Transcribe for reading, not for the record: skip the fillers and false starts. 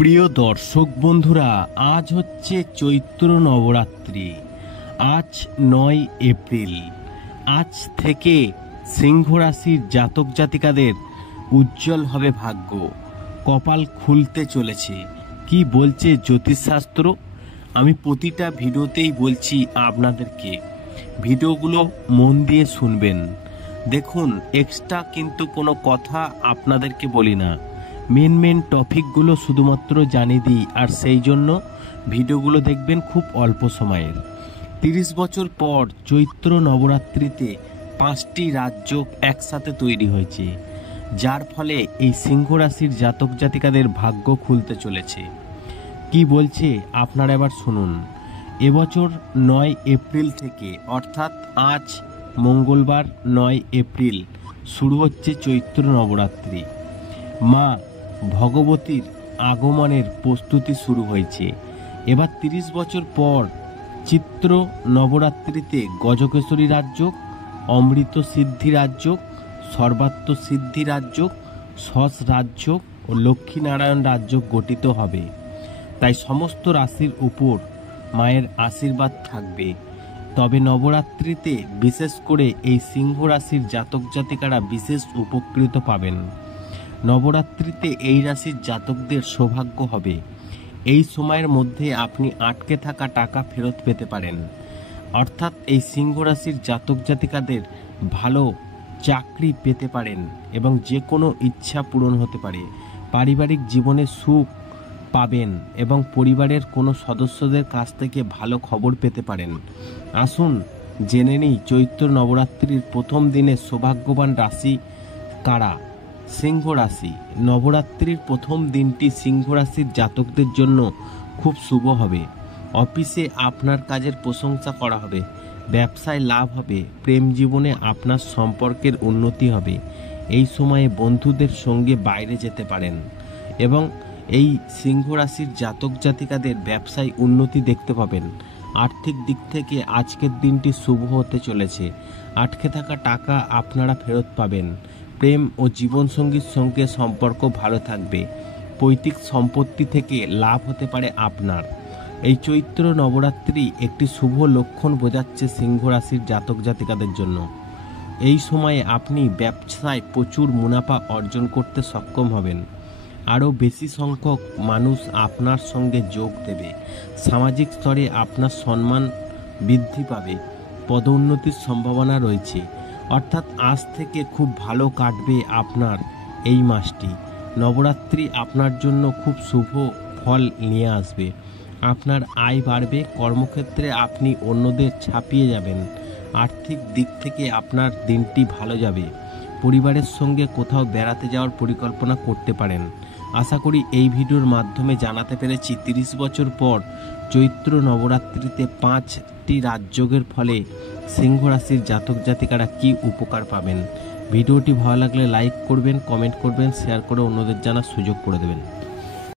প্রিয় দর্শক বন্ধুরা, আজ হচ্ছে চৈত্র নবরাত্রি। আজ 9 এপ্রিল। আজ থেকে সিংহ রাশির জাতক জাতিকাদের উজ্জ্বল হবে ভাগ্য, কপাল খুলতে চলেছে। কি বলছে জ্যোতিষশাস্ত্র, আমি প্রতিটা ভিডিওতেই বলছি আপনাদেরকে, ভিডিওগুলো মন দিয়ে শুনবেন। দেখুন, এক্সট্রা কিন্তু কোনো কথা আপনাদেরকে বলি না, মেন টপিকগুলো শুধুমাত্র জানিয়ে দিই, আর সেই জন্য ভিডিওগুলো দেখবেন খুব অল্প সময়ের। 30 বছর পর চৈত্র নবরাত্রিতে 5টি রাজ্য একসাথে তৈরি হয়েছে, যার ফলে এই সিংহ রাশির জাতক জাতিকাদের ভাগ্য খুলতে চলেছে। কি বলছে আপনারা এবার শুনুন। এবছর 9 এপ্রিল থেকে, অর্থাৎ আজ মঙ্গলবার 9 এপ্রিল শুরু হচ্ছে চৈত্র নবরাত্রি। মা ভগবতীর আগমনের প্রস্তুতি শুরু হয়েছে। এবার 30 বছর পর চিত্র নবরাত্রিতে গজকেশরী রাজ্য, অমৃত সিদ্ধি রাজ্য, সর্বাত্ম সিদ্ধি রাজ্য, সস রাজ্য ও লক্ষ্মীনারায়ণ রাজ্য গঠিত হবে। তাই সমস্ত রাশির উপর মায়ের আশীর্বাদ থাকবে। তবে নবরাত্রিতে বিশেষ করে এই সিংহ রাশির জাতক জাতিকারা বিশেষ উপকৃত পাবেন। নবরাত্রিতে এই রাশির জাতকদের সৌভাগ্য হবে। এই সময়ের মধ্যে আপনি আটকে থাকা টাকা ফেরত পেতে পারেন। অর্থাৎ এই সিংহ রাশির জাতক জাতিকাদের ভালো চাকরি পেতে পারেন এবং যে কোনো ইচ্ছা পূরণ হতে পারে। পারিবারিক জীবনে সুখ পাবেন এবং পরিবারের কোনো সদস্যদের কাছ থেকে ভালো খবর পেতে পারেন। আসুন জেনে নিই চৈত্র নবরাত্রির প্রথম দিনে সৌভাগ্যবান রাশি কারা। সিংহ রাশি। নবরাত্রির প্রথম দিনটি সিংহ রাশির জাতকদের জন্য খুব শুভ হবে। অফিসে আপনার কাজের প্রশংসা করা হবে, ব্যবসায় লাভ হবে, প্রেম জীবনে আপনার সম্পর্কের উন্নতি হবে। এই সময়ে বন্ধুদের সঙ্গে বাইরে যেতে পারেন এবং এই সিংহ রাশির জাতক জাতিকাদের ব্যবসায় উন্নতি দেখতে পাবেন। আর্থিক দিক থেকে আজকের দিনটি শুভ হতে চলেছে। আটকে থাকা টাকা আপনারা ফেরত পাবেন। প্রেম ও জীবনসঙ্গীর সঙ্গে সম্পর্ক ভালো থাকবে। পৈতৃক সম্পত্তি থেকে লাভ হতে পারে আপনার। এই চৈত্র নবরাত্রি একটি শুভ লক্ষণ বোঝাচ্ছে সিংহ রাশির জাতক জাতিকাদের জন্য। এই সময়ে আপনি ব্যবসায় প্রচুর মুনাফা অর্জন করতে সক্ষম হবেন। আরও বেশি সংখ্যক মানুষ আপনার সঙ্গে যোগ দেবে। সামাজিক স্তরে আপনার সম্মান বৃদ্ধি পাবে। পদোন্নতির সম্ভাবনা রয়েছে। অর্থাৎ আজ থেকে খুব ভালো কাটবে আপনার এই মাসটি। নবরাত্রি আপনার জন্য খুব শুভ ফল নিয়ে আসবে। আপনার আয় বাড়বে। কর্মক্ষেত্রে আপনি অন্যদের ছাপিয়ে যাবেন। আর্থিক দিক থেকে আপনার দিনটি ভালো যাবে। পরিবারের সঙ্গে কোথাও বেড়াতে যাওয়ার পরিকল্পনা করতে পারেন। আশা করি এই ভিডিওর মাধ্যমে জানাতে পেরেছি 30 বছর পর চৈত্র নবরাত্রিতে 5টি রাজযোগের ফলে সিংহ রাশির জাতক জাতিকারা কি উপকার পাবেন। ভিডিওটি ভালো লাগলে লাইক করবেন, কমেন্ট করবেন, শেয়ার করে অন্যদের জানার সুযোগ করে দেবেন।